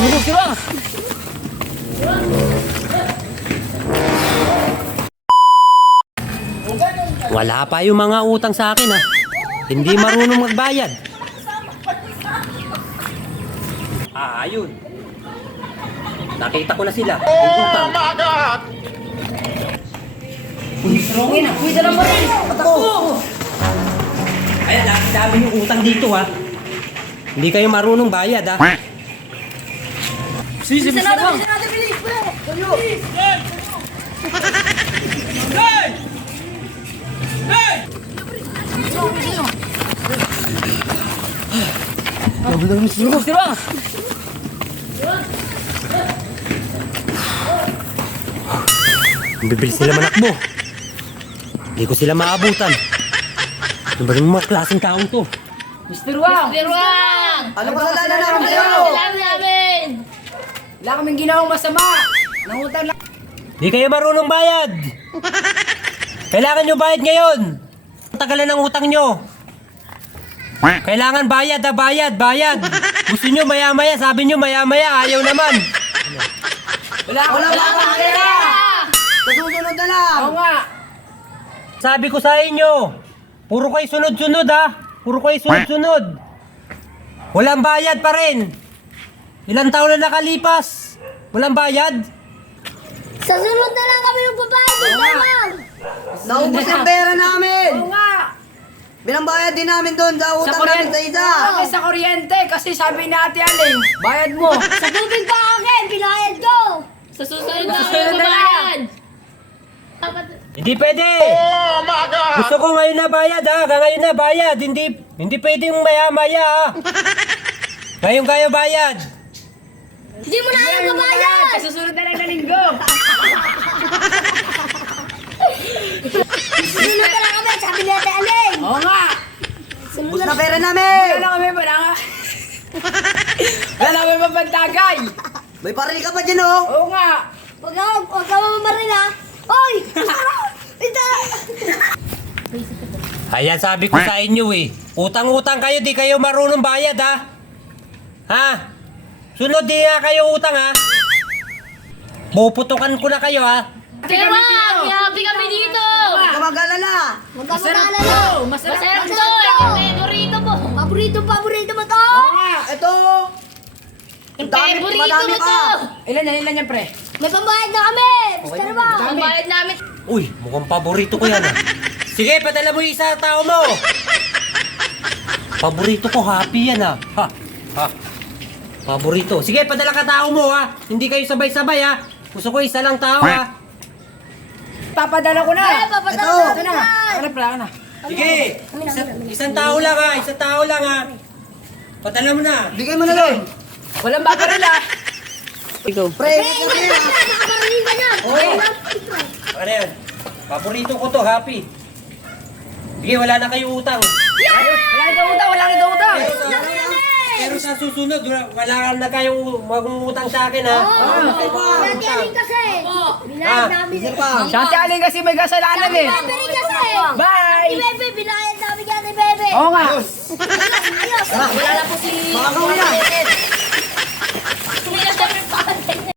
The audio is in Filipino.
Tulog si Bang! Wala pa yung mga utang sa akin ha. Hindi marunong magbayad. Ayun. Nakita ko na sila. Yung utang. Uy, na. Uy, dala mo rin. Patakbo. Ayan, dami yung utang dito ha. Hindi kayo marunong bayad ha. Sisi, Mr. Bang. Tulog si Bang. Bibilis sila manakbo. Hindi ko sila maabutan. Ano ba yung mga klaseng taong to? Mr. Wang! Mr. Wang! Ano ba kasalanan namin kayo? Alam namin! Wala kaming ginawang masama. Nangutang lang. Hindi kayo marunong bayad. Kailangan nyo bayad ngayon. Tagal na ng utang nyo. Kailangan bayad ha, bayad. Gusto nyo maya-maya, sabi nyo maya-maya, ayaw naman. Wala akong pera. Susunod na lang. Oo nga. Sabi ko sa inyo, puro kayo sunod-sunod ha. Puro kayo sunod-sunod. Walang bayad pa rin. Ilang taon na nakalipas. Walang bayad. Sa sunod na lang kami magbabayad, Mr. Wang! Naubos yung pera namin. Oo nga. Binambayad din namin doon sa utang namin sa isa. Kasi sa kuryente, kasi sabi natin Aling, bayad mo. Sa tubig pa akin, binayad ko! Sa susunod na kami magbabayad! Hindi pwede. Gusto ko ngayon na bayad ha. Ngayon na bayad. Hindi pwedeng maya-maya ha. Ngayon kayo bayad. Hindi mo na ayaw magbabayad! Sa susunod na lang na linggo. Sunod na lang kami, sabi natin Aling! Oo nga. Ubus na pera namin. Wala kami, wala nga. Wala kami mapagtagay. May paril ka pa dyan oh. Oo nga. Huwag ka mamamaril ha! Oy! Ito! Ayan sabi ko sa inyo eh. Utang-utang kayo, di kayo marunong bayad ha. Ha? Sunod di nga kayo utang ha. Puputukan ko na kayo ha. Mr. Wang! Happy kami dito! Huwag ka mag-alala. Huwag ka Masarap mag-alala! to. Masarap Masarap to. to! Yung favorito mo! Paborito mo to! Oo nga. Ito. Yung Dami, favorito madami mo pa. to! Ilan yan, pre? May pambayad na kami! Mr. Wang! Ang bayad namin. Uy, mukhang paborito ko yan ha. Sige, padala mo yung isa tao mo. Paborito ko, happy yan ha. Ha. Paborito. Sige, padala ka tao mo ha. Hindi kayo sabay-sabay ha. Gusto ko isa lang tao ha. Papadala ko na. Eh, papadala Ito. na Ito na. Ano pala na? Sige, isang tao lang ha. Isang tao lang ha. Padala mo na. Bigay mo na lang. Walang babaril ah. Pre, Eh, nakaparaling ka niyan! Oo. Ano yan? Paborito ko to, happy. Sige, wala na kayo utang. Wala nang utang, wala nang utang. Pero sa susunod, wala na kayong magungutang sa akin ha. Dati Aling kasi! Binayad namin Sir Pang. Siya si Aling kasi may kasalanan eh. Bebe rin kasi! Bye! Si Bebe, binayad namin yan ni Bebe! Oo nga. Ayos! Wala na po si... Makakawin na.